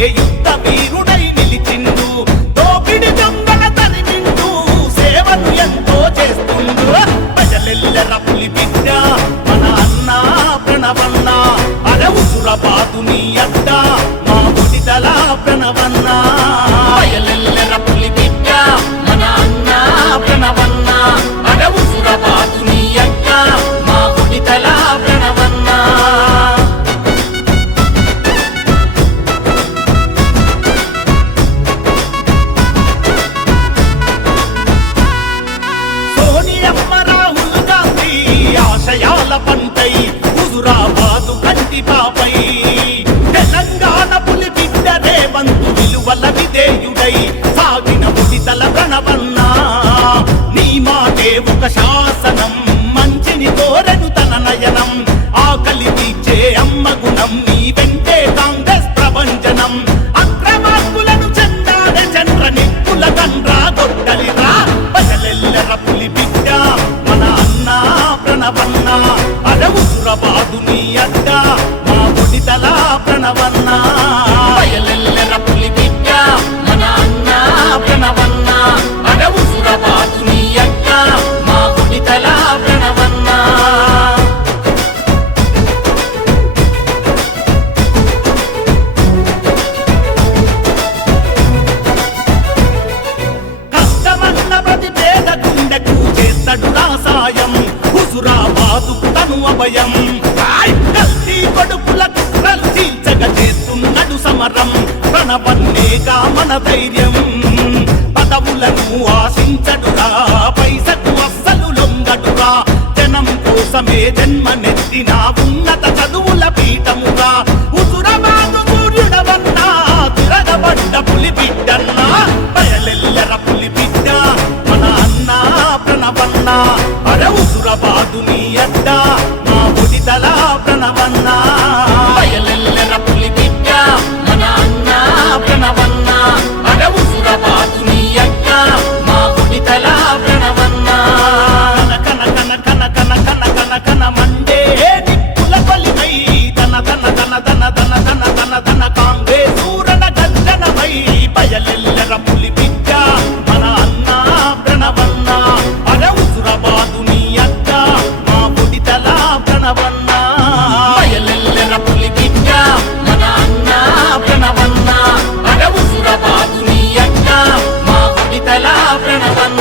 యుద్ధ వీరుడై నిలిచిండు దోపిడి దొంగల తరిమిండు సేవను ఎంతో చేస్తుండు ప్రజలెల్లర పులి బిడ్డ మన అన్న ప్రణవన్న అరే ఉసురబాదుని అడ్డ మా బుడిదల ప్రణవన్న ప్రజలెల్లర పులి బిడ్డ మన అన్న ప్రణవన్న అరే ఉసురబాదుని అడ్డ మా బుడిదల ప్రణవన్న ఆశయాల పంటై హుజురాబాదు కంటి పాపై తెలంగాణ పులి బిడ్డ రేవంతు విలువల విధేయుడై సాగిన బుడిదల ప్రణవన్న నీ మాటే ఒక శాసనం మంచిని కోరెను తన నయనం ఆకలి తీర్చే అమ్మ గుణం నీ వెంటే కాంగ్రెస్ ప్రభంజనం అక్రమార్కులను చెందాడే చంద్ర నిప్పుల తండ్రా గొడ్డలిరా ప్రజలెల్లర పులి బిడ్డ మన అన్న ప్రణవన్న అరే ఉసురబాదుని అడ్డ మా బుడిదల ప్రణవన్న ప్రజలెల్లర పులి బిడ్డ మన అన్న ప్రణవన్న అరే ఉసురబాదుని అడ్డ మా బుడిదల ప్రణవన్న కష్టమన్న ప్రతి పేద గుండెకు చేస్తడు నా సాయం హుజురాబాదుకు తను అభయం కల్తీ కొడుకులకు రల్చీల్చగ చేస్తున్నాడు సమరం ప్రణవన్నేగా మన ధైర్యం పదవులను ఆశించడురా పైసకు అస్సలు లొంగడురా జనం కోసమే జన్మనెత్తిన ఉన్నత చదువుల పీఠముగా హుజురాబాదు సూర్యుడవన్నా తిరగబడ్డ పులి బిడ్డన్నా బయలెల్లర పులి బిడ్డ మన అన్న ప్రణవన్న అరే ఉసురబాదుని అడ్డ మా బుడిదల ప్రణవన్న బయలెల్లర పులి బిడ్డ మన అన్న ప్రణవన్న అరే ఉసురబాదుని అడ్డ మా బుడిదల ప్రణవన్న కన కన కన కన కన కన కన మండే నిప్పుల బలివై తన తన తన తన తన తన తన తన కాంగ్రెస్ ఊరన గర్జనమై బయలెల్లర పులి బిడ్డ మన అన్న ప్రణవన్న అరే ఉసురబాదుని అడ్డ మా బుడిదల ప్రణవన్న బయలెల్లర పులి బిడ్డ మన అన్న ప్రణవన్న అరే ఉసురబాదుని అడ్డ మా బుడిదల ప్రణవన్న